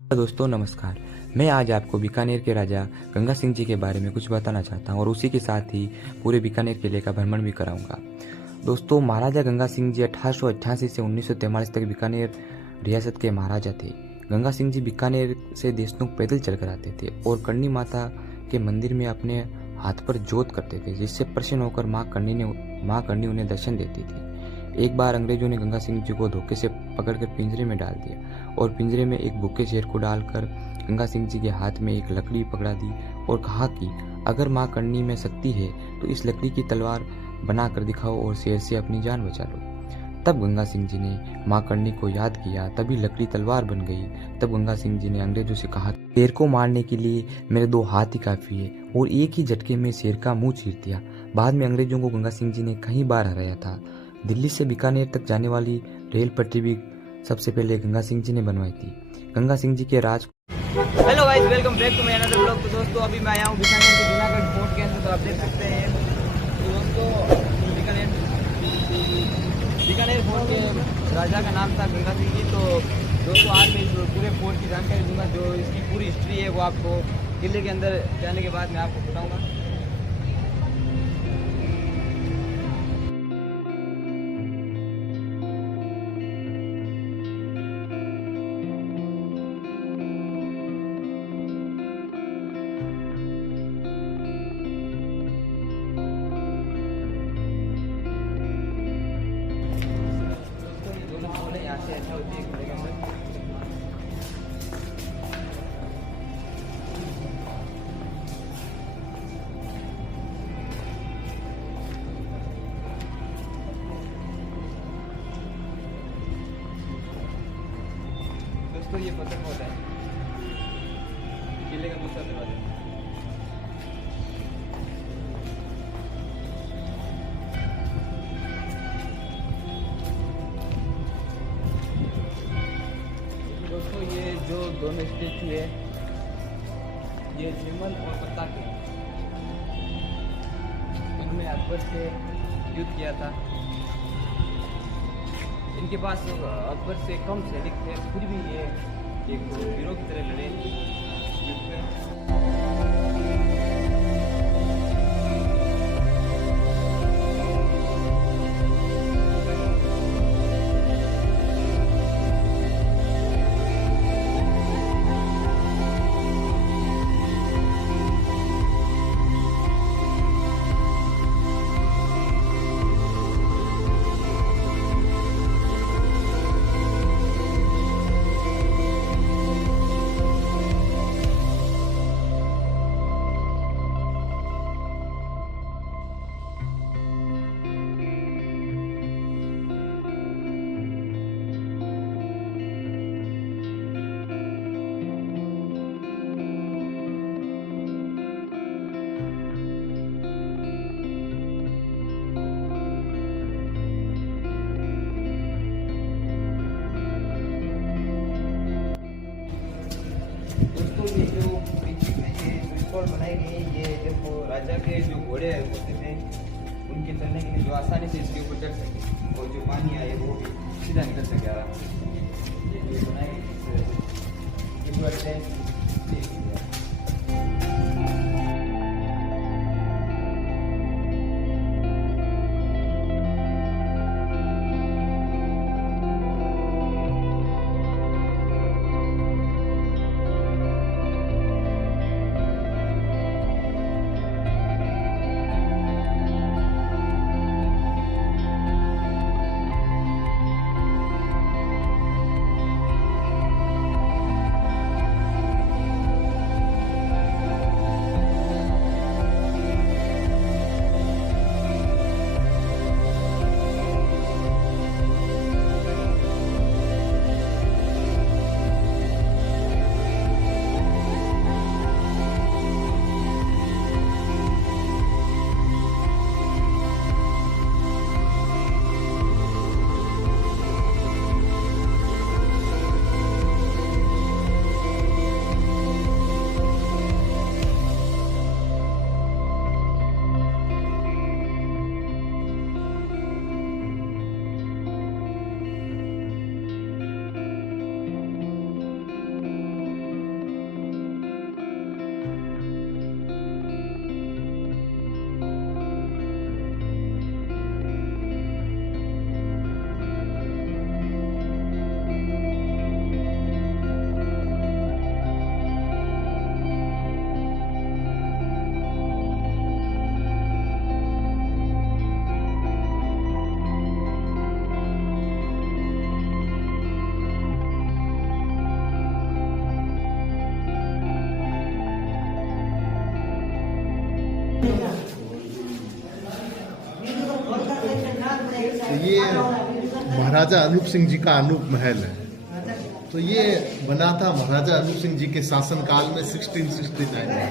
दोस्तों नमस्कार। मैं आज आपको बीकानेर के राजा गंगा सिंह जी के बारे में कुछ बताना चाहता हूँ और उसी के साथ ही पूरे बीकानेर किले का भ्रमण भी कराऊंगा। दोस्तों, महाराजा गंगा सिंह जी 1888 से 1943 तक बीकानेर रियासत के महाराजा थे। गंगा सिंह जी बीकानेर से देशनोक पैदल चलकर आते थे और करणी माता के मंदिर में अपने हाथ पर जोत करते थे, जिससे प्रसन्न होकर माँ करणी उन्हें दर्शन देती थी। एक बार अंग्रेजों ने गंगा सिंह जी को धोखे से पकड़कर पिंजरे में डाल दिया और पिंजरे में एक भूखे शेर को डालकर गंगा सिंह जी के हाथ में एक लकड़ी पकड़ा दी और कहा कि अगर माँ करनी में शक्ति है तो इस लकड़ी की तलवार बना कर दिखाओ और शेर से अपनी जान बचा लो। तब गंगा सिंह जी ने माँ करनी को याद किया, तभी लकड़ी तलवार बन गई। तब गंगा सिंह जी ने अंग्रेजों से कहा, शेर को मारने के लिए मेरे 2 हाथ ही काफी है, और एक ही झटके में शेर का मुंह चीर दिया। बाद में अंग्रेजों को गंगा सिंह जी ने कई बार हराया था। दिल्ली से बीकानेर तक जाने वाली रेल पटरी भी सबसे पहले गंगा सिंह जी ने बनवाई थी। गंगा सिंह जी के राज। Hello guys, welcome back to my another vlog. तो दोस्तों, अभी मैं आया हूँ बीकानेर के जूनागढ़ फोर्ट के अंदर। तो आप देख सकते हैं तो दोस्तों, बीकानेर फोर्ट के राजा का नाम था गंगा सिंह जी। तो दोस्तों, आज मैं इस पूरे फोर्ट की जानकारी दूंगा। जो इसकी पूरी हिस्ट्री है वो आपको किले के अंदर जाने के बाद मैं आपको बताऊँगा। यहाँ से ऐसा होती है किले के अंदर। दोस्तों, ये पत्थर होता है किले का दूसरा दरवाजा। दोस्तों, ये जो दोनों स्टेचू है ये निर्मल और प्रताप के, इन्होंने अकबर से युद्ध किया था। इनके पास अकबर से कम सैनिक थे, फिर भी ये एक हीरो की तरह लड़े युद्ध में। दोस्तों, ये जो बीच में ये रिसोर्ट बनाई गई, ये देखो राजा के जो घोड़े होते थे उनके चलने के लिए जो आसानी से इसके ऊपर चढ़ सके और जो पानी आए वो भी सीधा निकल सके आराम से। ये बनाई गई ये महाराजा अनूप सिंह जी का अनूप महल है। तो ये बना था महाराजा अनूप सिंह जी के शासनकाल में 1669 में।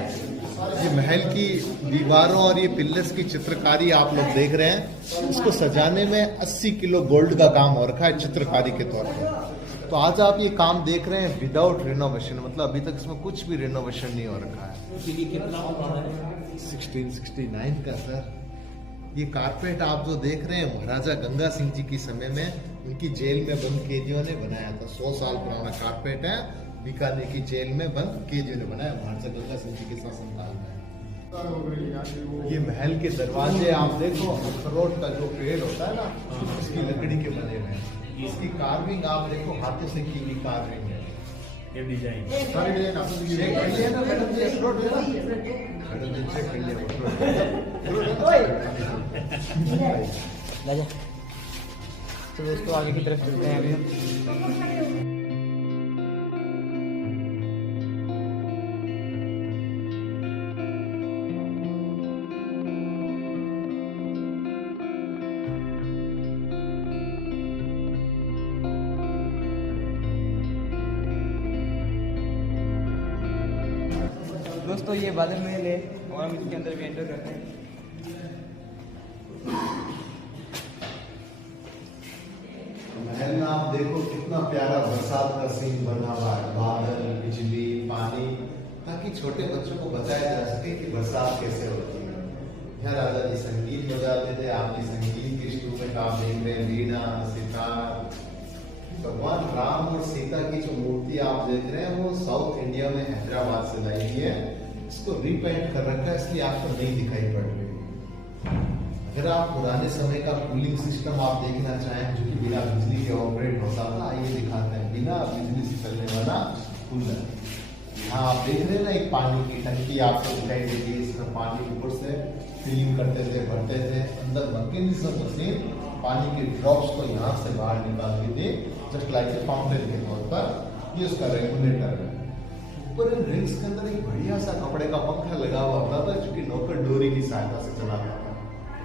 ये महल की दीवारों और ये पिल्लर्स की चित्रकारी आप लोग देख रहे हैं। इसको सजाने में 80 किलो गोल्ड का काम हो रखा है चित्रकारी के तौर पर। तो आज आप ये काम देख रहे हैं विदाउट रिनोवेशन, मतलब अभी तक इसमें कुछ भी रिनोवेशन नहीं हो रखा है। 1669 का सर। ये कारपेट आप जो देख रहे हैं महाराजा गंगा सिंह जी के समय में उनकी जेल में बंद कैदियों ने बनाया था। 100 साल पुराना कारपेट है, बीकानेर की जेल में बंद कैदियों ने बनाया महाराजा गंगा सिंह जी के शासनकाल में। ये महल के दरवाजे आप देखो, अखरोट का जो पेड़ होता है ना, इसकी लकड़ी के बने हुए हैं। इसकी कार्विंग आप देखो, हाथों से की हुई कार्विंग है। ये डिजाइन सारी डिजाइन आप चेक कर लिया ना मैडम जी? अखरोट है ना मैडम जी, चेक कर लिया अखरोट। तो दोस्तों आगे की तरफ चलते हैं अभी हम। दोस्तों ये बादल महल है और हम इसके अंदर भी एंटर करते हैं। महल में आप देखो कितना प्यारा बरसात का सीन बना हुआ है, बादल, बिजली, पानी, ताकि छोटे बच्चों को बताया जा सके कि बरसात कैसे होती है। यहाँ राजा जी संगीत बजाते थे, आप ये संगीत के इंस्ट्रूमेंट आप देख रहे हैं, वीणा, सितार। भगवान राम और सीता की जो मूर्ति आप देख रहे हैं वो साउथ इंडिया में हैदराबाद से लाई हुई है। इसको रीपेंट कर रखा है, इसलिए आपको नहीं दिखाई पड़ रही। अगर आप पुराने समय का कूलिंग सिस्टम आप देखना चाहें जो कि बिना बिजली के ऑपरेट होता था, आइए दिखाते हैं बिना बिजली से चलने वाला कूलर। यहाँ आप देख रहे हैं ना, एक पानी की टंकी आपको दिखाई देगी। इसमें पानी ऊपर से फिलिंग करते थे, भरते थे, अंदर मैकेनिज्म मशीन पानी के ड्रॉप्स को यहाँ से बाहर निकालती थी, जस्ट लाइक ए फाउंटेन के तौर पर। ये उसका रेगुलेटर है। ऊपर इन रिंग्स के अंदर एक बढ़िया सा कपड़े का पंखा लगा हुआ होता था, जो कि नौकर डोरी की सहायता से चलाता था।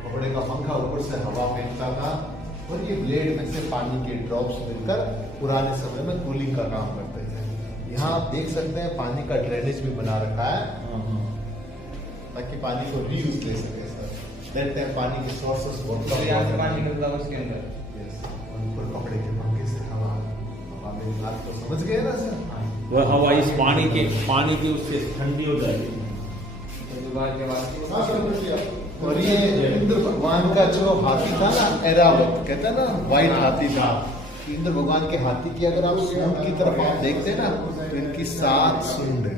कपड़े का पंखा ऊपर से हवा फेंकता था और ये ब्लेड में से पानी के ड्रॉप्स मिलकर पुराने समय में कूलिंग का काम करते थे। यहाँ आप देख सकते हैं पानी का ड्रेनेज भी बना रखा है ताकि पानी को रीयूज ले सके सर। दैट टाइम पानी के सोर्सेस बहुत कम यहाँ से पानी निकलता है उसके अंदर। यस, और ऊपर कपड़े के पंखे से हवा मेरी बात को समझ गए ना सर? वह हवा इस पानी की उससे ठंडी हो जाएगी। और ये इंद्र भगवान का जो हाथी था ना, ऐरावत कहते हैं ना, व्हाइट हाथी था। इंद्र भगवान के हाथी की अगर आप सूंड की तरफ आप देखते हैं ना, तो इनकी 7 सूंड है।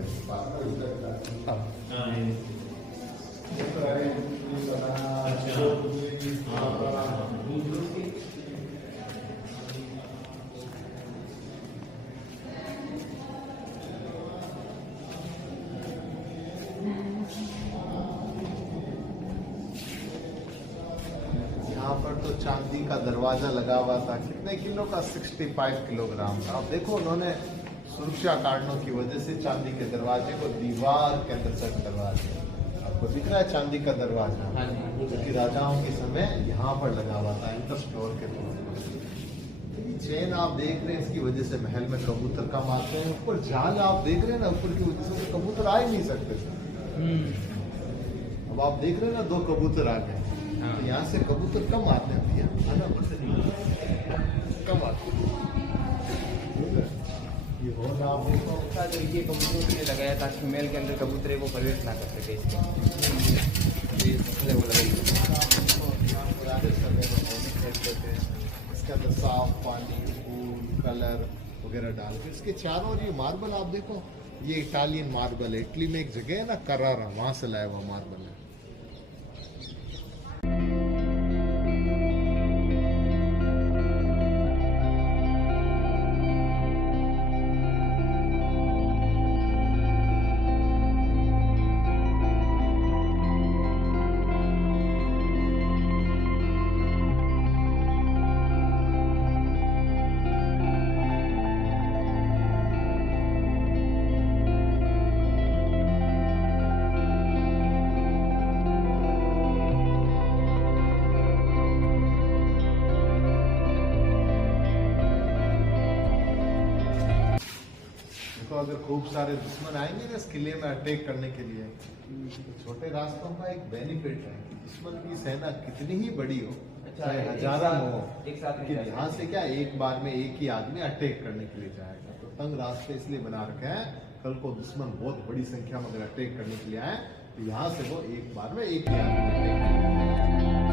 यहाँ पर तो चांदी का दरवाजा लगा हुआ था। कितने किलो का? 65 किलोग्राम का। अब देखो उन्होंने सुरक्षा कारणों की वजह से चांदी के दरवाजे को दीवार के अंदर सेट करवा दिया। आपको दिख रहा है चांदी का दरवाजा, क्योंकि राजाओं के समय यहाँ पर लगा हुआ था इंटर स्टोर के तौर पर। चेन आप देख रहे हैं, इसकी वजह से महल में कबूतर कम आते हैं। ऊपर जाल आप देख रहे हैं ना, ऊपर की वजह से कबूतर आ ही नहीं सकते सर। अब आप देख रहे हैं ना, 2 कबूतर आ गए। तो यहाँ से कबूतर कम आते हैं भैया, है ना? कम आते हैं। ये होना आप देखो, जो ये कबूतर ने लगाया ताकि महल के अंदर कबूतरे को प्रवेश ना कर सके इसके। वो पुराने समय में पानी खेलते थे, इसके अंदर साफ पानी, फूल, कलर वगैरह डाल के। इसके चारों ओर ये मार्बल आप देखो, ये इटालियन मार्बल है। इटली में एक जगह है ना, करारा, वहां से लाया हुआ मार्बल है। अगर खूब सारे दुश्मन आएंगे ना इस किले में अटैक करने के लिए, तो छोटे रास्तों का एक बेनिफिट है कि दुश्मन की सेना कितनी ही बड़ी हो, चाहे हजारों हो, एक साथ में कि जा यहाँ से क्या एक बार में एक ही आदमी अटैक करने के लिए जाएगा। तो तंग रास्ते इसलिए बना रखे हैं, कल को दुश्मन बहुत बड़ी संख्या में अगर अटैक करने के लिए आए तो यहाँ से वो एक बार में एक ही आदमी अटैक करेगा।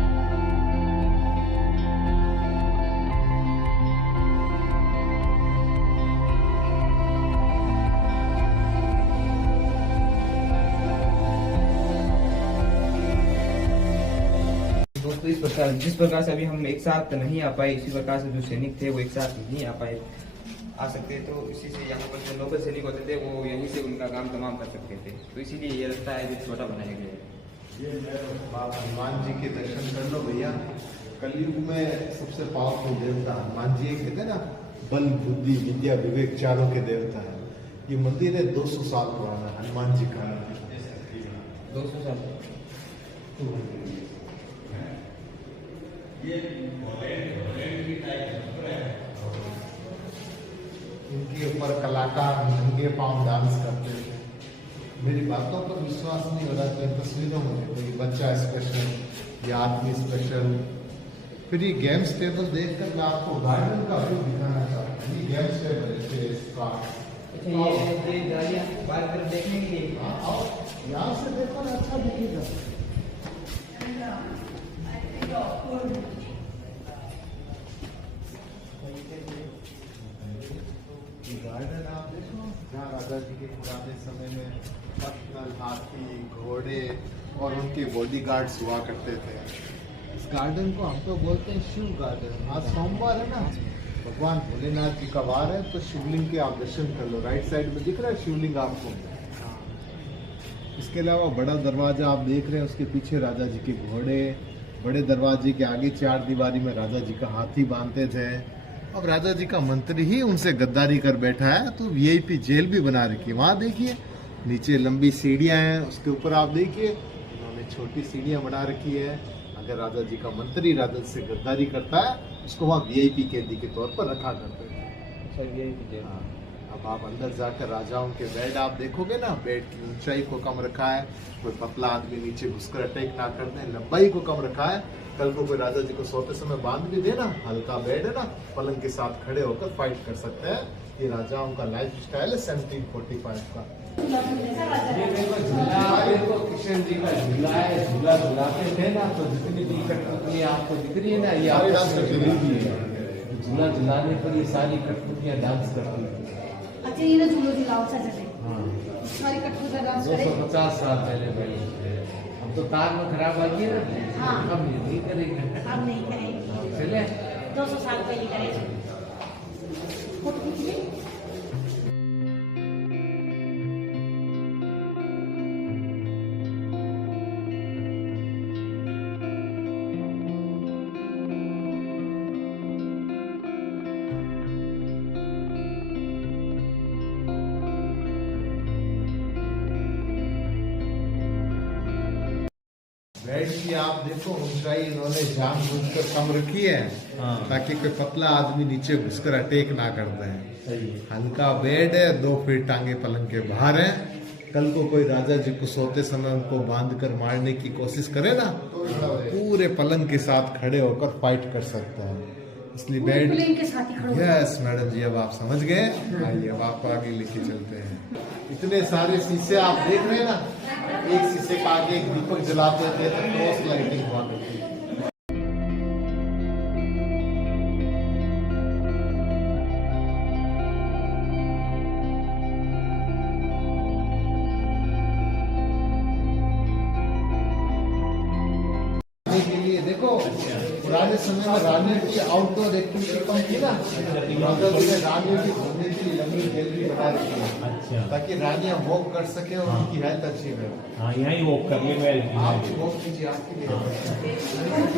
दोस्तों इस प्रकार जिस प्रकार से अभी हम एक साथ नहीं आ पाए, इसी प्रकार से जो सैनिक थे वो एक साथ नहीं आ पाए, आ सकते तो इसी से यहाँ पर जो लोकल सैनिक होते थे वो यहीं से उनका काम तमाम कर सकते थे। तो इसीलिए ये रास्ता है जो छोटा बनाया गया है। ये बाबा हनुमान जी के दर्शन कर लो भैया। कलयुग में सबसे पावरफुल देवता हनुमान जी कहते हैं ना, बल बुद्धि विद्या विवेक चारों के देवता है। ये मंदिर है 200 साल पुराना, हनुमान जी का मंदिर 200 साल इनके ऊपर कलाकार नंगे पांव डांस करते थे। मेरी बातों पर विश्वास नहीं हो रहा तो इन तस्वीरों में कोई बच्चा स्पेशल या आदमी स्पेशल। फिर ये गेम्स टेबल देखकर मैं आपको गार्डन का व्यू दिखाना चाहता हूँ। ये गेम्स टेबल है इसका। ये गाड़ियाँ बाहर तरफ देखने के लिए और यहाँ से देखो ना, अच्छा दिखेगा। गार्डन आप देखो, जहाँ राजा जी के पुराने समय में पत्थर, हाथी, घोड़े और उनके बॉडीगार्ड्स हुआ करते थे। इस गार्डन को हम तो बोलते हैं शिव गार्डन। आज सोमवार है ना, भगवान भोलेनाथ जी का वार है, तो शिवलिंग के आप दर्शन कर लो। राइट साइड में दिख रहा है शिवलिंग आपको। इसके अलावा बड़ा दरवाजा आप देख रहे हैं, उसके पीछे राजा जी के घोड़े। बड़े दरवाजे के आगे 4 दीवारी में राजा जी का हाथी बांधते थे। अब राजा जी का मंत्री ही उनसे गद्दारी कर बैठा है, तो वीआईपी जेल भी बना रखी है। वहाँ देखिए नीचे लंबी सीढ़ियाँ हैं, उसके ऊपर आप देखिए उन्होंने छोटी सीढ़ियाँ बना रखी है। अगर राजा जी का मंत्री राजा से गद्दारी करता है, उसको वहाँ वीआईपी कैदी के तौर पर रखा करते हैं। अच्छा ये हाँ, अब आप अंदर जाकर राजाओं के बेड आप देखोगे ना, बेड की ऊंचाई को कम रखा है, कोई पतला आदमी नीचे घुसकर अटैक ना कर दे। लंबाई को कम रखा है, कल को कोई राजा जी को सोते समय बांध भी देना, हल्का बेड है ना, पलंग के साथ खड़े होकर फाइट कर सकते हैं। ये राजाओं का लाइफ स्टाइल है 1745 का। किशन जी का झूला है, झूला झूलाते थे ना, तो जितनी भी कठपुतलियाँ आपको दिख रही है ना, ये सारी डांस आपको करती झूलती है। झूला झुलाने पर ये सारी कठपुतलियाँ डांस करती है। अच्छा ये ना झूलो झुलाओ सजते हाँ, सारी कठपुतलियाँ डांस करे। 250 साल पहले अब तो तार में खराब आ गई ना, हाँ। हम ये नहीं करेंगे। हम नहीं करेंगे, चले 200 साल पहले करेंगे। फोटो खींचिए। बेड की आप देखो ऊंचाई इन्होंने जानबूझकर कम रखी है, ताकि कोई पतला आदमी नीचे घुसकर अटैक ना कर दे। हल्का बेड है, 2 फीट टांगे पलंग के बाहर है। कल को कोई राजा जी को सोते समय उनको बांध कर मारने की कोशिश करे ना, पूरे पलंग के साथ खड़े होकर फाइट कर सकता है। इसलिए बेड प्लेन के साथ ही खड़ो हो। यस मैडम जी, अब आप समझ गए। आइए अब आपको आगे लेके चलते हैं। इतने सारे शीशे आप देख रहे हैं ना, एक शीशे का आगे एक दीपक जलाते थे तो क्रॉस लाइटिंग हुआ करती थी। के लिए देखो पुराने समय में रानी की आउटडोर एक्टिविटी कम थी ना, राजा जी ने रानी की घूमने के लिए लंबी गैलरी बना रखी है। अच्छा ताकि रानियां वॉक कर सके और उनकी हेल्थ अच्छी रहे। हाँ, यहाँ ही वॉक कर ले आप भी वॉक कीजिए, आपकी भी health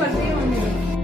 अच्छी।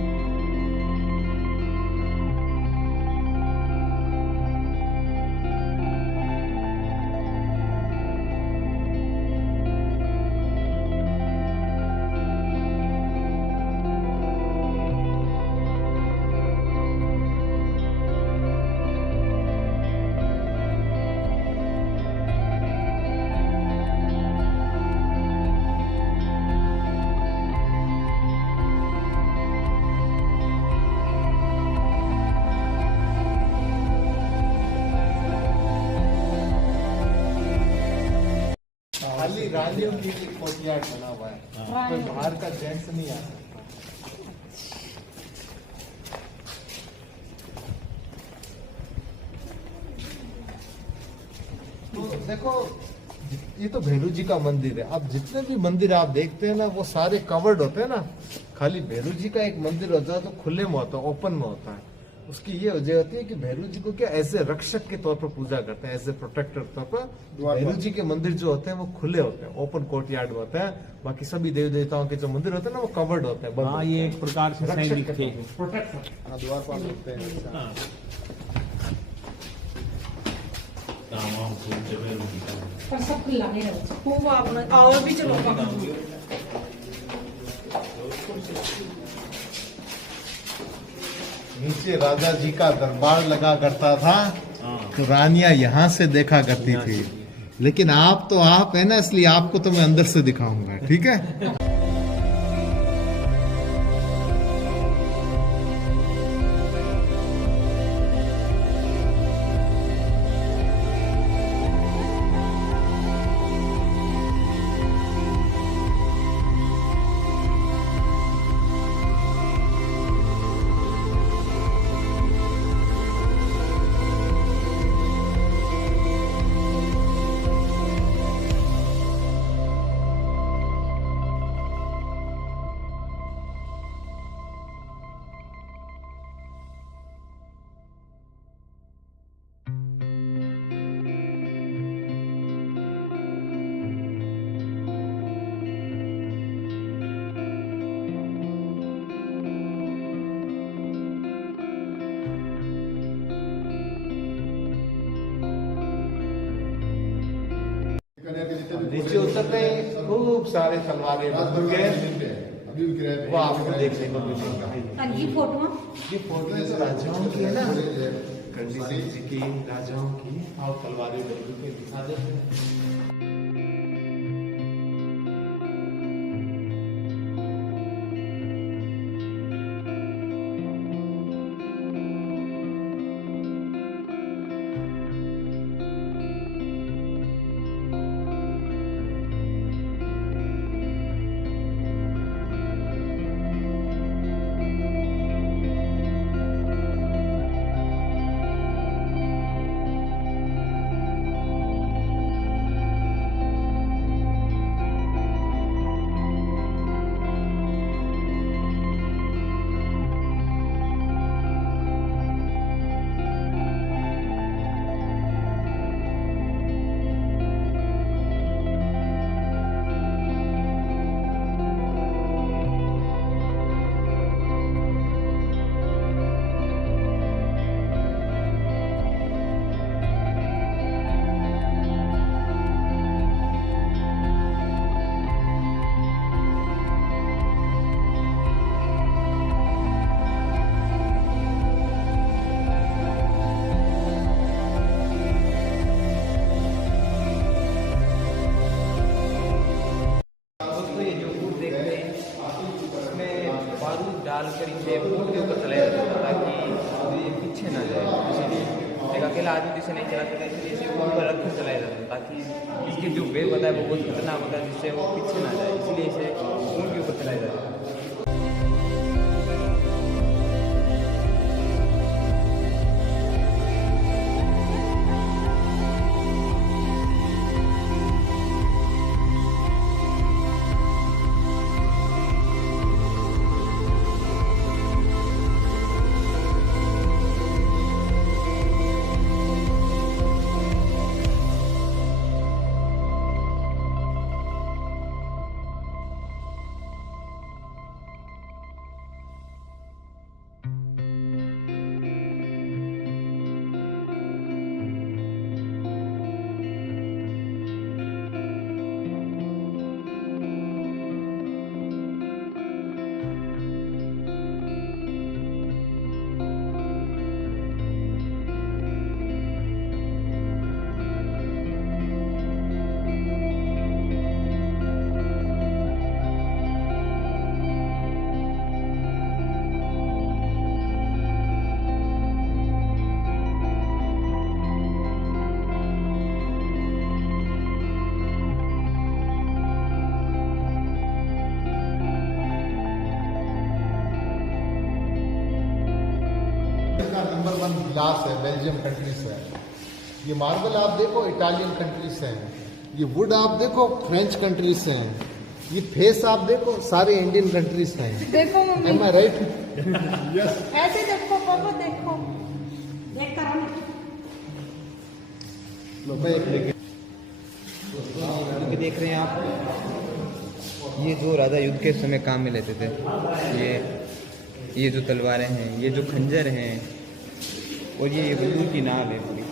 खाली रानियों के लिए कोर्टयार्ड बना हुआ है, कोई बाहर का जेंट्स नहीं आ सकता। तो देखो, ये तो भैरू जी का मंदिर है। अब जितने भी मंदिर आप देखते हैं ना, वो सारे कवर्ड होते हैं ना। खाली भैरू जी का एक मंदिर होता है तो खुले में होता है, ओपन में होता है। उसकी ये वजह होती है कि भैरू जी को क्या एज ए रक्षक के तौर पर पूजा करते हैं, एज ए प्रोटेक्टर के तौर पर। भैरू जी के मंदिर जो होते हैं वो खुले होते हैं, ओपन कोर्टयार्ड में होते हैं। बाकी सभी देवी देवताओं के जो मंदिर होते हैं ना, वो कवर्ड होते हैं, बंद हाँ, होते ये हैं। एक प्रकार से सैनिक थे। प्रोटेक्टर, हाँ, द्वार पाल होते हैं ऐसा। हाँ। काम वाम खूब जगह होती है। पर सब खुला नहीं रहता खूब आपने और भी चलो नीचे राजा जी का दरबार लगा करता था, हाँ। तो रानियां यहाँ से देखा करती थी। लेकिन आप तो आप है ना, इसलिए आपको तो मैं अंदर से दिखाऊंगा, ठीक है। नीचे उतरते ही खूब सारे तलवारें बंदूक है, वो आपको देखने को मिलेगा। और ये फोटो ये फोटो राजाओं की है ना, कंडी जी की, राजाओं की, और तलवारें बंदूकें दिखा देते हैं। डालकर इसे ऊँट के ऊपर चलाया जाता था ताकि ये पीछे ना जाए। इसीलिए एक अकेला आदमी इसे नहीं चला सकता, इसलिए इसे ऊपर रख कर चलाया जाता था ताकि इसकी जो वेग होता है वो बहुत खतरनाक होता है, जिससे वो पीछे ना जाए। इसलिए इसे ऊँट के ऊपर चलाया जाता है। जेर्मन ग्लास है, बेल्जियम कंट्री से है। ये मार्बल आप देखो इटालियन कंट्री से है। ये वुड आप देखो फ्रेंच कंट्री से है। ये फेस आप देखो सारे इंडियन कंट्री से हैं। देखो मम्मी, एम आई राइट? यस। ऐसे देखो पापा, देखो देख कर आओ। मैं एक लेके युद्ध देख रहे हैं आप, ये जो राजा युद्ध के समय काम में लेते थे, ये जो तलवारें हैं, ये जो खंजर हैं, और ये बंदूक की नाल है पूरी।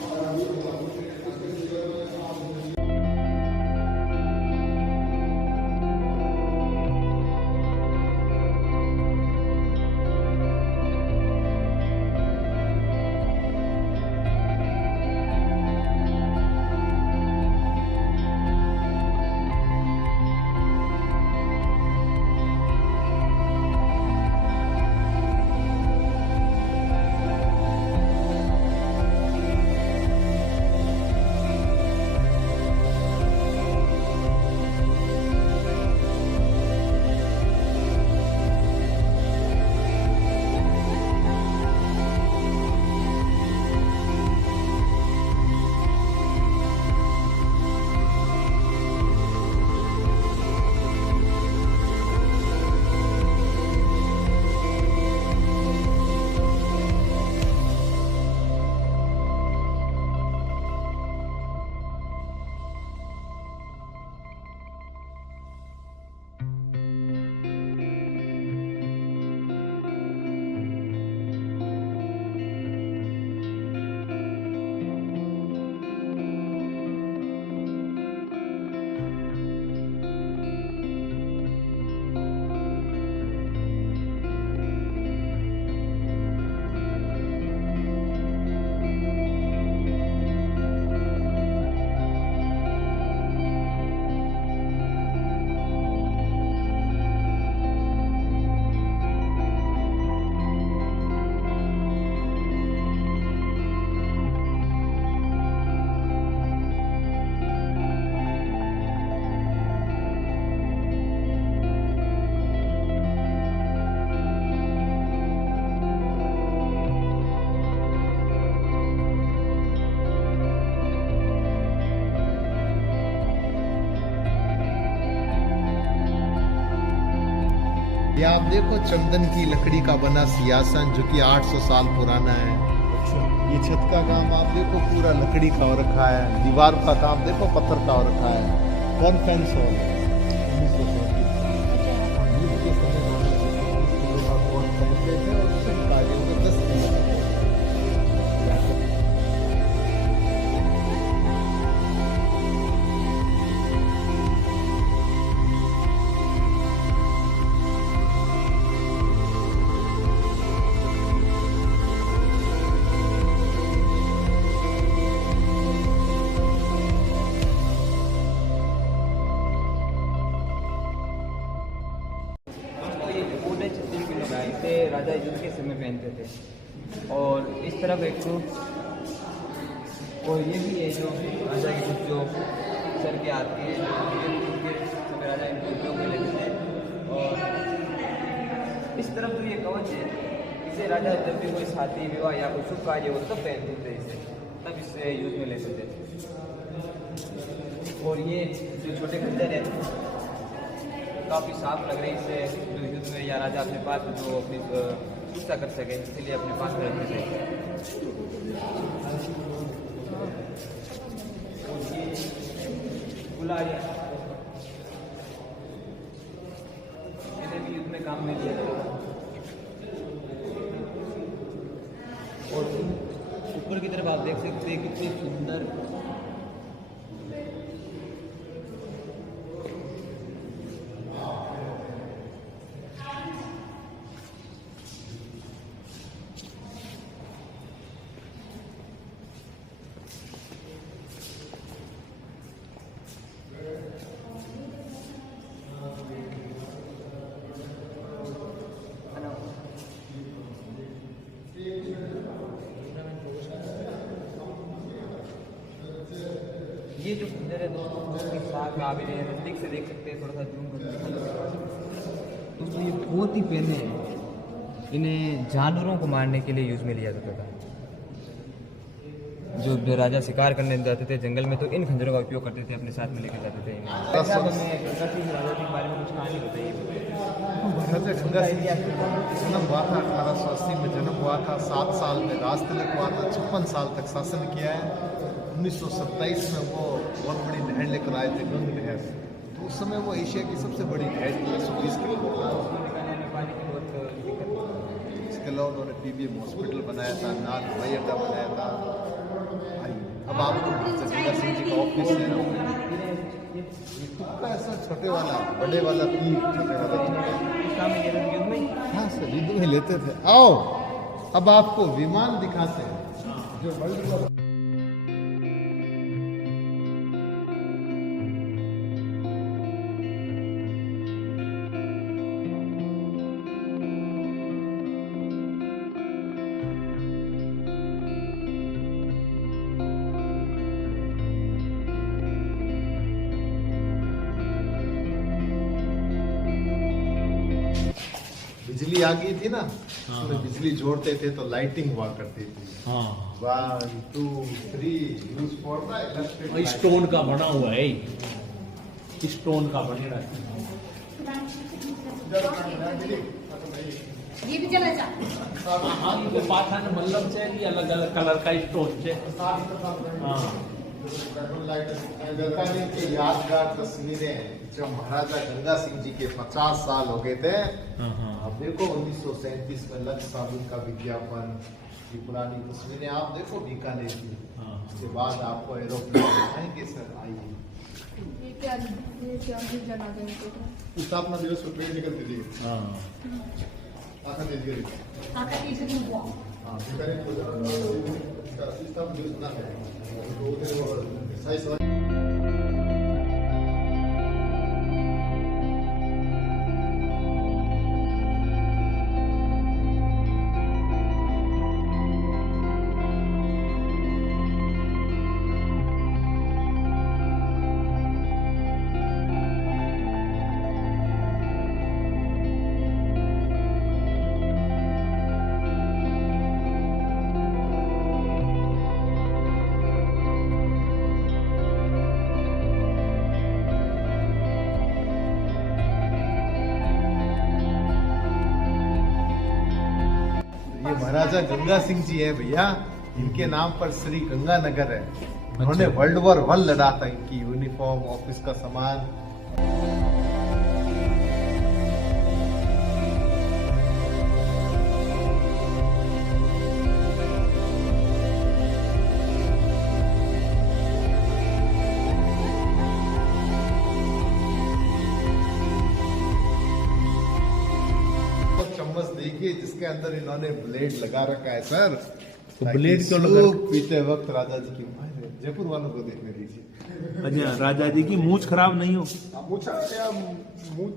ये आप देखो चंदन की लकड़ी का बना सिंहासन जो कि 800 साल पुराना है। ये छत का काम आप देखो पूरा लकड़ी का हो रखा है। दीवार का काम देखो पत्थर का हो रखा है। कॉन्फ्रेंस हॉल 1910 इसे राजा युद्ध के समय पहनते थे। और इस तरफ एक तो और ये भी है जो राजा के कुछ जो सर के हाथ के युद्ध के समय राजा इनको उपयोग में लेते थे। और इस तरफ जो ये कवच है, इसे राजा जब भी कोई शादी विवाह या कोई शुभ कार्य हो तब पहनते थे इसे, तब इसे युद्ध में लेते थे। और ये जो छोटे खंजर है काफ़ी साफ लग रही है, इससे जो युद्ध में या राजा अपने पास जो अपनी चिकित्सा कर सके, इसलिए अपने पास रखते थे। और ये गुलाल इन्हें भी युद्ध में काम में लिया जाता। और ऊपर की तरफ आप देख सकते हैं कितनी सुंदर ये जो खंजर है दोस्तों बहुत ही साफ काबिल है, नजदीक से देख सकते हैं, थोड़ा सा जूम करके दोस्तों ये बहुत ही पहले इन्हें जानवरों को मारने के लिए यूज में लिया जाता था। जो राजा शिकार करने जाते थे जंगल में, तो इन खंजरों का उपयोग करते थे, अपने साथ में लेके जाते थे। राजा सिंह राजा के बारे में कुछ कहानी बताइए। महाराजा गंगा सिंह जी जन्म हुआ था 1880 में, जन्म हुआ था, 7 साल में राज तिलक हुआ था, 56 साल तक शासन किया है। 1927 में वो बहुत बड़ी नहर लेकर आए थे, गंग नहर। तो उस समय वो एशिया की सबसे बड़ी नहर थी, 120 किलोमीटर। इसके अलावा उन्होंने पीबीएम हॉस्पिटल बनाया था, नाल हवाई अड्डा बनाया था। अब आपको गंगा सिंह जी का ऑफिस है, ऐसा छोटे वाला, बड़े वाला तीर, छोटे वाला हाँ सर, युद्ध में लेते थे। आओ अब आपको विमान दिखाते हैं जो वर्ल्ड वॉर। बिजली आ गई थी ना, उसमें बिजली जोड़ते थे तो लाइटिंग हुआ करती थी। हाँ 1 2 3 use for the electric. Stone का बना हुआ है, स्टोन का बनेगा। ये भी चला जा। हाँ ये पाथन मल्लम से भी अलग अलग कलर का स्टोन से। हाँ बीकानेर की यादगार तस्वीरें जो महाराजा गंगा सिंह जी के 50 साल हो गए थे। अब देखो 1937 में लक्ष्य साबुन का विज्ञापन, ये पुरानी तस्वीरें आप देखो बीकानेर की। उसके बाद आपको एरोप्लेन दिखाएंगे सर, आइए। स्थापना दिवस पर ट्रेन निकलती थी। आका तीसरे दिन हुआ। हाँ, बीकानेर को स्थापना दिवस बना है। सही सवाल। ये महाराजा गंगा सिंह जी है भैया, इनके नाम पर श्री गंगा नगर है। उन्होंने वर्ल्ड वॉर 1 लड़ा था। इनकी यूनिफॉर्म, ऑफिस का सामान। चम्मच देखिए जिसके अंदर इन्होंने ब्लेड लगा रखा है सर। तो ब्लेड क्यों लगा? सूप पीते वक्त राजा जी की जयपुर वालों को देखने दीजिए। अच्छा राजा जी की मूछ खराब नहीं हो। मूछा या मूछ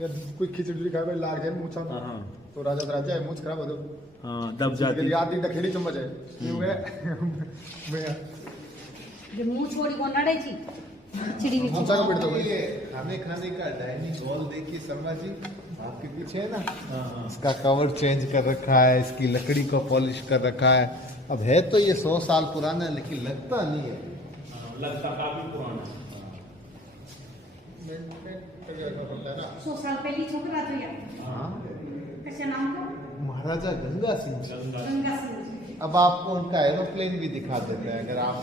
या कोई खिचड़ी खाए लाग जाए मूछा में, हाँ। तो राजा तो राजा है, मूछ खराब हो जाए हाँ दब जाती। याद दिन खेड़ी चम्मच है क्यों है मैं जो मुंह छोड़ी को नड़े छी खिचड़ी में मूछा का पेट तो ये खाने का डाइनिंग हॉल देखिए शर्मा जी, आपके पीछे है ना। इसका कवर चेंज कर रखा है, इसकी लकड़ी को पॉलिश कर रखा है। अब है तो ये 100 साल पुराना है, लेकिन लगता नहीं है। लगता काफी पुराना। 100 साल पहले छोकरा तो यार हाँ, कैसे नाम था महाराजा गंगा सिंह जी। गंगा सिंह जी। अब आपको उनका एरोप्लेन भी दिखा देते हैं अगर आप।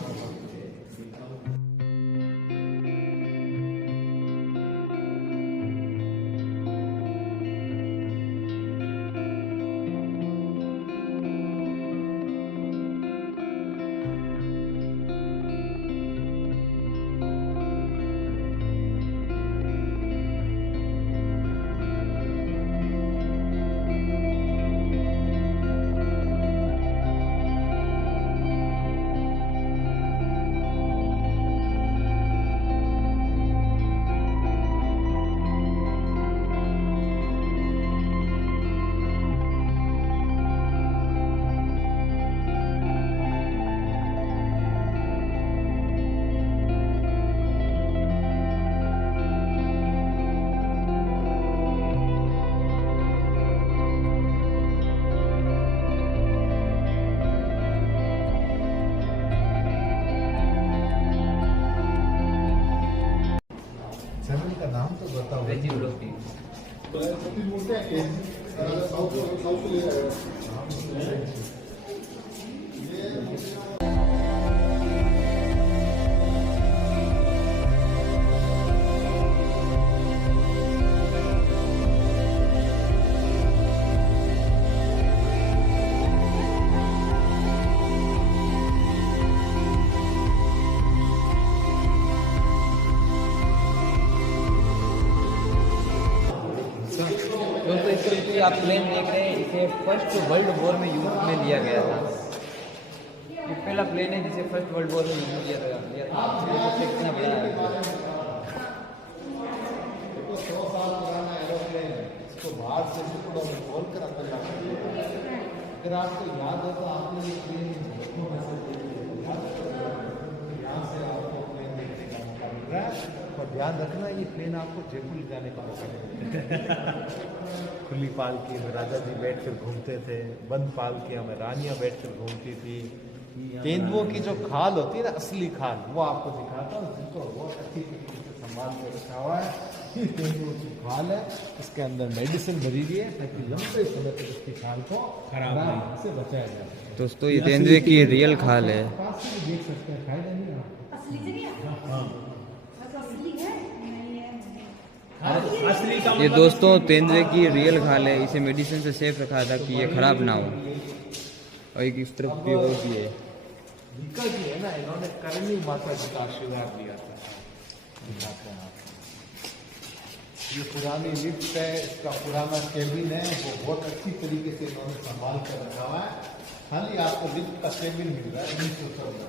जमीन का नाम तो बताओ। वेजी उडुपी। सतीश मूर्ति है कि साउथ से ले आए दोस्तों इसको जो आप प्लेन देख रहे हैं इसे फर्स्ट वर्ल्ड वॉर में यूज में लिया गया था। ये पहला प्लेन है जिसे फर्स्ट वर्ल्ड वॉर में यूज लिया था। ये सबसे कितना बड़ा है। 100 साल पुराना एरोप्लेन है, इसको बाहर से टुकड़ों में खोल कर अंदर रखा गया। अगर आपको याद हो तो आपने ये प्लेन यहाँ से आपको प्लेन देखने का मौका मिल रहा है। और ध्यान रखना ये प्लेन आपको जयपुर जाने का मौका मिलेगा। खुली पालकी में राजा जी बैठकर घूमते थे, बंद पालकियाँ में रानियाँ बैठकर घूमती थी। तेंदुओं की जो खाल होती है ना, असली खाल, वो आपको दिखाता हूँ, जिनको बहुत अच्छी तरीके से संभाल कर रखा हुआ है। ये तेंदुओं की खाल है, इसके अंदर मेडिसिन भरी हुई है ताकि लंबे समय तक इसकी खाल को खराब से बचाया जाए। दोस्तों ये तेंदुए की रियल खाल है। पास से भी देख सकते हैं, फायदा नहीं है आपको। असली से क्या? हाँ, असली है नहीं है। असली का ये दोस्तों तेंदुए की रियल खाल है। इसे मेडिसिन से सेफ रखा था कि ये खराब ना हो। और एक इस तरफ भी वो भी है। बीका जी है ना, इन्होंने करणी माता जी का आशीर्वाद दिया था। दिखाते हैं आपको। ये पुरानी लिफ्ट है, इसका पुराना केबिन है, वो बहुत अच्छी तरीके से इन्होंने संभाल कर रखा हुआ है। खाली आपको लिफ्ट का केबिन मिल रहा है 1914।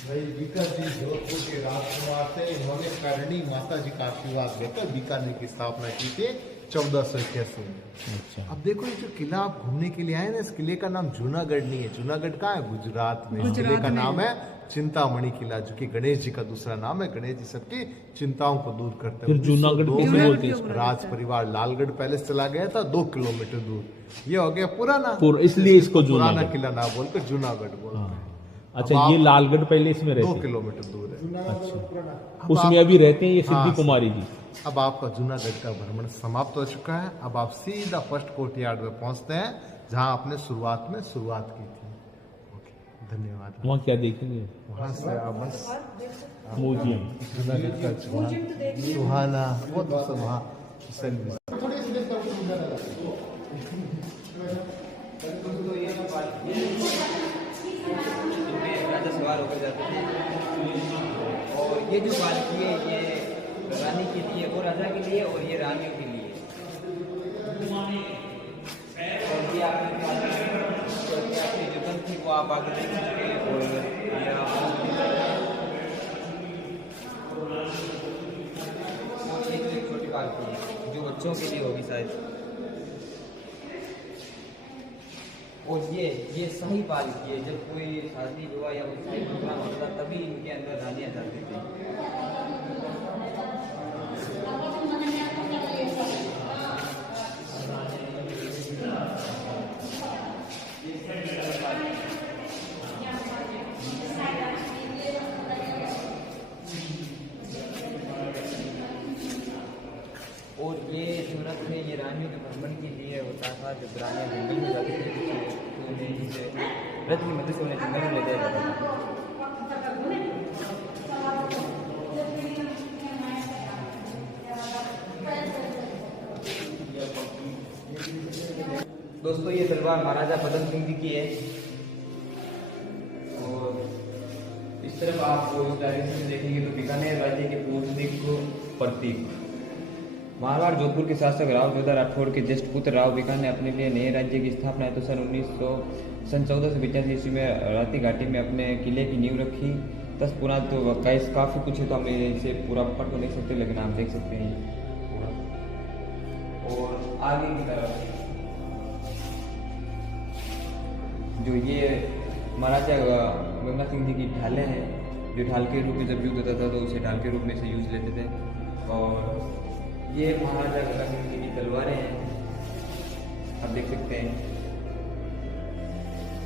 भाई बीका जी जोधपुर के राजकुमार थे, इन्होंने करणी माता जी का आशीर्वाद देकर बीकानेर की स्थापना की थी 1481 में। अच्छा। अब देखो ये जो किला आप घूमने के लिए आए ना, इस किले का नाम जूनागढ़ नहीं है। जूनागढ़ कहाँ है? गुजरात में। इस किले का नाम है चिंतामणि किला, जो कि गणेश जी का दूसरा नाम है। गणेश जी सबकी चिंताओं को दूर करते हैं। फिर जूनागढ़ 1902 किस में लिए बोलते हैं इसको? राज परिवार लालगढ़ पैलेस चला गया था 2 किलोमीटर दूर। ये हो गया पुराना, इसलिए इसको पुराना जूनागढ़। किला ना बोलकर जूनागढ़ बोलते हैं। अच्छा, अब ये आप लालगढ़ पहले इसमें 2 रहते थे। किलोमीटर दूर है। अब उसमें आप- अभी रहते हैं ये हाँ, सिद्धि कुमारी जी। अब आपका जूनागढ़ का भ्रमण समाप्त हो चुका है। अब आप सीधा फर्स्ट कोर्टयार्ड में पहुंचते हैं, जहां आपने शुरुआत की थी। ओके, धन्यवाद। वहाँ क्या देखेंगे? वहां से आप बस म्यूजियम। जूनागढ़ का सुहाना वो तो सब वहाँ सर्विस। राजा सवार होकर जाते थे। और ये जो पालकी है ये रानी के लिए, वो राजा के लिए, और ये रानियों के लिए। और ये आपकी जो गन थी वो आप आगे देख सकते हैं। और ये जो एक छोटी पालकी है जो बच्चों के लिए होगी शायद। और ये शाही पालकी है। जब कोई शादी विवाह या कोई शाही प्रोग्राम होता तभी इनके अंदर रानियाँ जाती थी। और ये जो रथ है ये रानियों के भ्रमण के लिए होता था। जब रानियाँ जंगल में जाती थी तो उन्हें इसे रथ की मदद से उन्हें जंगल में ले जाया जाता था। दोस्तों ये तलवार महाराजा पदम सिंह जी की है। और इस तरफ आप इस डायरेक्शन में देखेंगे तो बीकानेर राज्य के पूर्णिक प्रतीक। मारवाड़ जोधपुर के शासक राव जोधा राठौड़ के ज्येष्ठ पुत्र राव बीकान ने अपने लिए नए राज्य की स्थापना है तो सन 1485 ईस्वी में राती घाटी में अपने किले की नींव रखी। 10 पुराना तो काफ़ी कुछ है तो हम इसे पूरा पढ़ तो नहीं सकते, लेकिन आप देख सकते हैं। और आगे की तरफ जो ये महाराजा गंगा सिंह जी की ढालें हैं, जो ढाल के रूप में जब युद्ध होता था तो उसे ढाल के रूप में से यूज लेते थे। और ये महाराजा गंगा सिंह जी की तलवारें हैं, आप देख सकते हैं।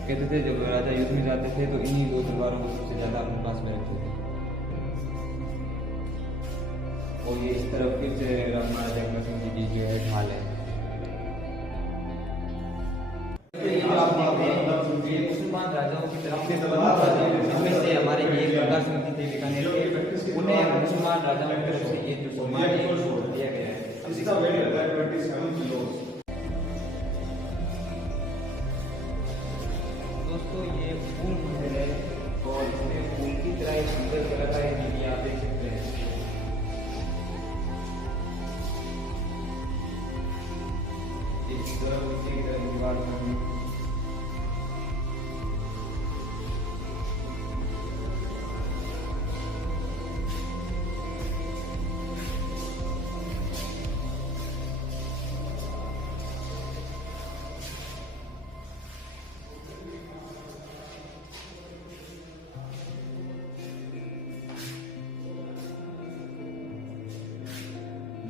कहते थे जब राजा युद्ध में जाते थे तो इन्हीं 2 तलवारों को सबसे ज़्यादा अपने पास में रखते थे। और ये इस तरफ फिर से महाराजा गंगा सिंह जी की जो है ढाल है। ये जो आप देखते हैं ये मुसलमान राजाओं की तरफ से जिसमें से हमारे ये गंगा सिंह जी थे बीकानेर के, उन्हें मुसलमान राजाओं की तरफ से ये जो सम्मान दिया गया है। दोस्तों ये फूल मंदिर है और इसमें फूल की तरह एक सुंदर कलाकारी की भी आप देख सकते हैं। इस तरफ उसी तरह दीवार में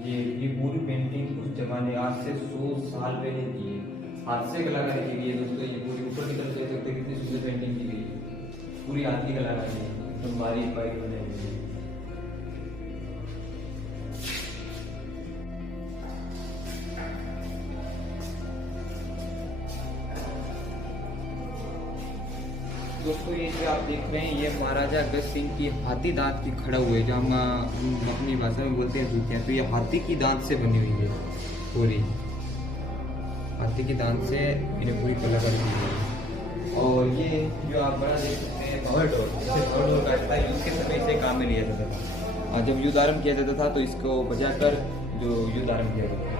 ये पूरी पेंटिंग उस जमाने आज से 100 साल पहले की है, हाथ से कलाकारी की गई है। दोस्तों ये पूरी ऊपर की तरफ देख सकते हैं कितनी सुंदर पेंटिंग की गई है, पूरी हाथ की कलाकारी है, एकदम बारीक बारीक बनाई गई है। दोस्तों ये जो आप देख रहे हैं ये महाराजा अगस्त सिंह की हाथी दांत की खड़ा हुए, जो हम अपनी भाषा में बोलते हैं जूतियाँ, तो ये हाथी की दांत से बनी हुई है, पूरी हाथी की दांत से इन्हें पूरी कलाकारी की गई है। और ये जो आप बड़ा देख सकते हैं भंवर ढोल, जिसे भंवर ढोल कहता है, उसके समय इसे काम में लिया जाता था, और जब युद्ध आरंभ किया जाता था तो इसको बजाकर जो युद्ध आरंभ किया जाता था।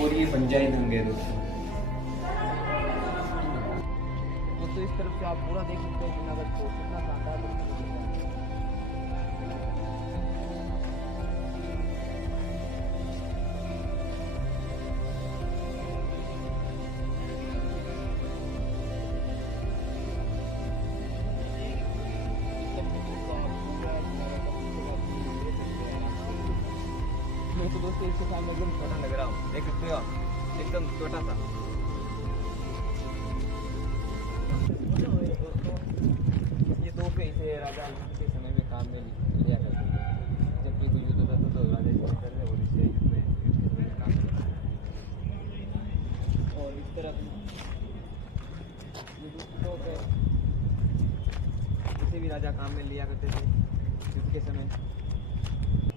और ये पंजाबी दंगे दोस्तों इस तरफ से आप पूरा देख सकते हैं जूनागढ़ को कितना शानदार दिखता है। तो दोस्तों इसके सामने एकदम छोटा लग रहा हूँ, देख सकते हो आप, एकदम छोटा सा। ये दो पे इसे राजा के समय में काम में लिया करते थे, जब भी कोई युद्ध होता था तो राजा जी करते और इसे युद्ध में काम करते। और इस तरफ ये दो पे इसे भी राजा काम में लिया करते थे युद्ध के समय।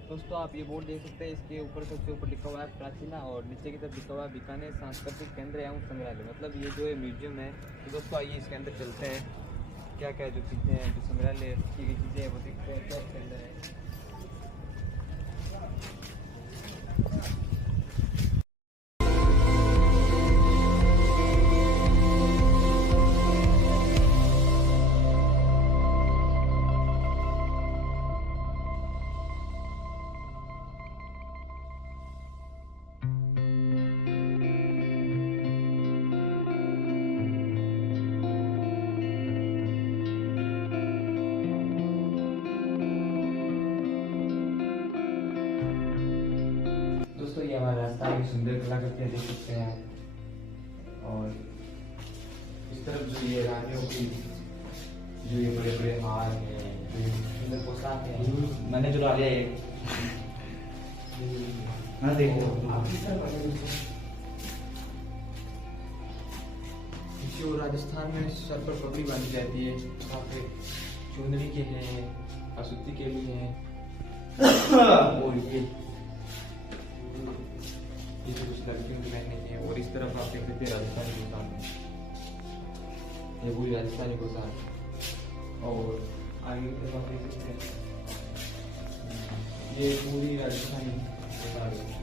दोस्तों आप ये बोर्ड देख सकते हैं, इसके ऊपर सबसे ऊपर लिखा हुआ है प्राचीना और नीचे की तरफ लिखा हुआ है बीकानेर सांस्कृतिक केंद्र एवं संग्रहालय, मतलब ये जो है म्यूजियम है। तो दोस्तों आइए इसके अंदर चलते हैं, क्या क्या जो चीज़ें हैं, जो संग्रहालय की गई चीज़ें हैं वो देखते हैं क्या इसके अंदर है। दोस्तों ये हमारा रास्ता की सुंदर कलाकृतियाँ देख सकते हैं आप। और इस तरफ जो ये रानियों की जो ये बड़े बड़े हार हैं, जो ये सुंदर पोशाक है, मैंने जो डाले ना देखो जो राजस्थान में सर पर पगड़ी बांधी जाती है, वहाँ पे चुंदड़ी के हैं, असूती के भी हैं और ये जो कुछ लड़कियों के पहनने के हैं। और इस तरफ आप देख सकते हैं राजस्थानी पोशाक, ये पूरी राजस्थानी पोशाक। और आगे की तरफ आप देख सकते हैं ये पूरी राजस्थानी पोशाक है।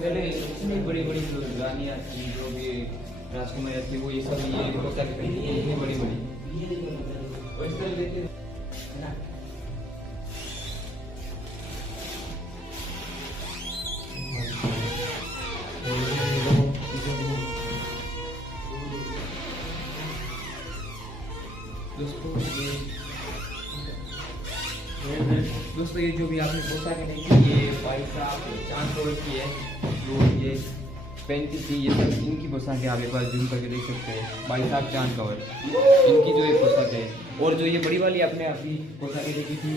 पहले इतनी बड़ी बड़ी जो रानियाँ थी, जो भी राजकुमारियाँ थी, वो ये सब ये पोशाक पहनती है, इतनी बड़ी बड़ी। और इस तरह देखिए दोस्तों ये जो भी आपने पोशाक देखी ये भाई साहब चांद कवर की है, जो ये पैंती थी, ये सब इनकी पोशाक है। आप एक बार जूम करके देख सकते हैं, भाई साहब चांद कवर इनकी जो ये पोशाक है। और जो ये बड़ी वाली आपने अपनी पोशाकें देखी थी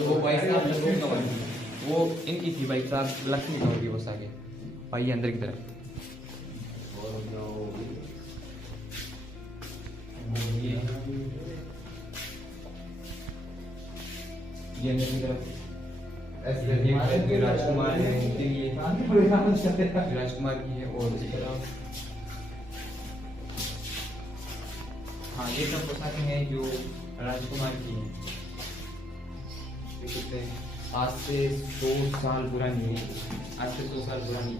वो भाई साहब लक्ष्मी कंवर की, वो इनकी थी भाई साहब लक्ष्मी कंवर की पोशाकें। आइए अंदर की तरफ। ये अंदर की तरफ ऐसे राजकुमार है, उनके लिए राजकुमार की है। और इसी तरह हाँ ये सब पोशाकें हैं जो राजकुमार की हैं। देख सकते हैं आज से 100 साल पुरानी है, आज से 100 साल पुरानी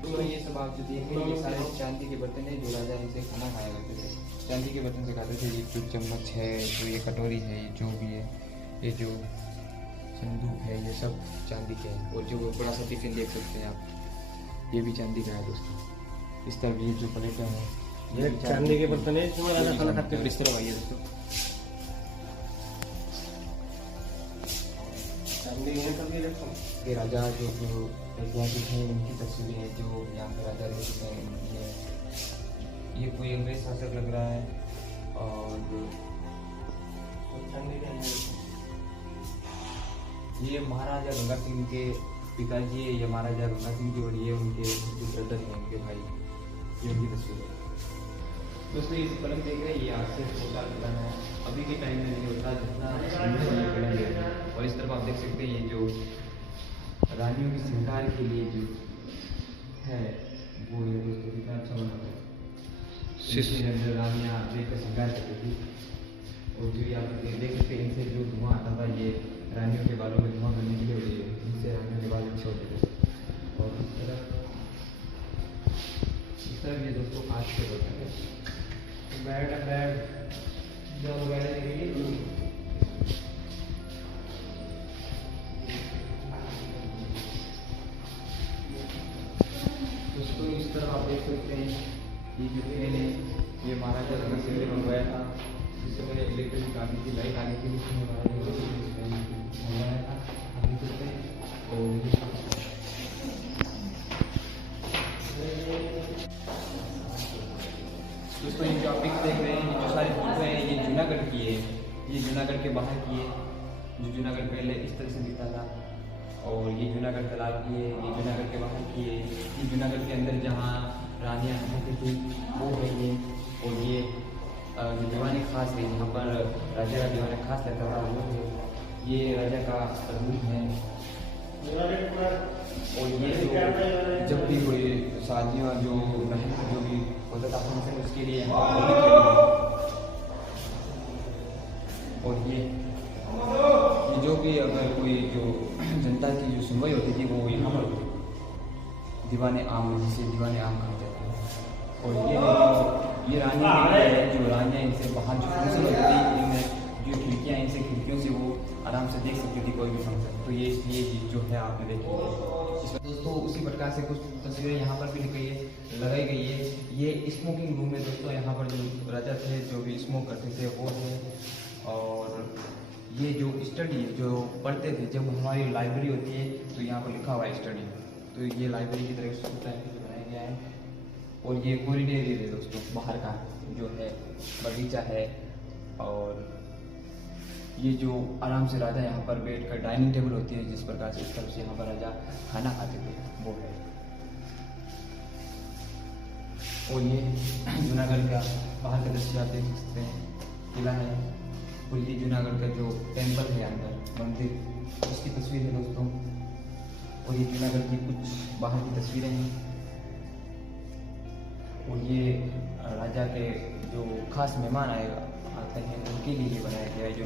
तो ये सब आप जो देख रहे हैं ये सारे चांदी के बर्तन हैं जो राजा इनसे खाना खाया करते थे, चांदी के बर्तन से खाते थे। ये जो चम्मच है, जो ये कटोरी है, ये जो भी है, ये जो संदूक है, ये सब चांदी के हैं। और जो बड़ा सा टिफिन देख सकते हैं आप, ये भी चांदी का है दोस्तों। इस तरह ये जो प्लेटें हैं ये चांदी के बर्तन है, इसमें राजा खाना खाते हैं। इस तरह आइए दोस्तों, ये राजा जो ऐतिहासिक हैं इनकी तस्वीरें हैं जो यहाँ पे राजा रह चुके हैं इनकी है। ये कोई अंग्रेज शासक लग रहा है। और ये महाराजा गंगा सिंह के पिताजी है, ये महाराजा गंगा सिंह जी, और ये उनके जो ब्रदर हैं, उनके भाई, ये उनकी तस्वीर है। दोस्तों ये पलंग देख रहे हैं ये आज से 100 साल पुराना है, अभी के टाइम में नहीं होता जितना ये पलंग है। और इस तरफ आप देख सकते हैं ये जो रानियों की श्रृंगार के लिए जो है वो ये दोस्तों कितना अच्छा बना है। इसके अंदर रानियाँ देखकर श्रृंगार करती थी। और जो ये आप देख सकते हैं इनसे जो धुआं आता था ये रानियों के बालों में धुआं करने के लिए, हो रही है इनसे रानियों के बाल अच्छे होते थे। और इस तरह ये दोस्तों आज के होता है बेड जो वगैरह देखिए। दोस्तों इस तरह आप देख सकते हैं ये जो फैन है ये महाराजा गंगा सिंह ने मंगवाया था, जिस समय इलेक्ट्रिक आती थी, लाइट आने के लिए मंगवाया था, आप देख सकते हैं। और दोस्तों ये जो आप पिक्स देख रहे हैं ये जो सारी फोटो है ये जूनागढ़ की है, ये जूनागढ़ के बाहर की है, जो जूनागढ़ पहले इस तरह से दिखता था। और ये जूनागढ़ तालाब की है, ये जूनागढ़ के बाहर की है, ये जूनागढ़ के अंदर जहाँ रानियाँ रहती थी वो है ये। और ये जो दीवाने खास है यहाँ पर राजा का दीवाना खास रहता था वो है, ये राजा का रूम है। और ये जो जब भी कोई शादियाँ जो भी होता था फंक्शन उसके लिए और ये जो भी अगर कोई जो जनता की जो सुनवाई होती थी वो यहाँ पर होती थी, दीवाने आम, जिसे दीवाने आम कहा जाता है। और ये रानियाँ है जो रानियाँ इनसे बाहर जो फंक्शन होती थी इन जो खिड़कियाँ इनसे खिड़कियों से वो आराम से देख सकती थी कोई भी फंक्शन। तो ये इसलिए जो है आपने देखी दोस्तों उसी प्रकार से कुछ तस्वीरें यहाँ पर भी लगाई गई है। ये स्मोकिंग रूम है दोस्तों, यहाँ पर जो राजा थे जो भी स्मोक करते थे वो है। और ये जो स्टडी जो पढ़ते थे, जब हमारी लाइब्रेरी होती है तो यहाँ पर लिखा हुआ है स्टडी, तो ये लाइब्रेरी की तरह सुविधा बनाया गया है। और ये कॉरिडोर है दोस्तों, बाहर का जो है बगीचा है। और ये जो आराम से राजा यहाँ पर बैठकर डाइनिंग टेबल होती है जिस प्रकार से इस तरफ से यहाँ पर राजा खाना खाते थे वो है। और ये जूनागढ़ का बाहर का दृश्य आप देख सकते हैं, किला है। और ये जूनागढ़ का जो टेम्पल है अंदर मंदिर उसकी तस्वीर है दोस्तों। और ये जूनागढ़ की कुछ बाहर की तस्वीरें हैं। और ये राजा के जो खास मेहमान आते हैं उनके लिए बनाया गया है जो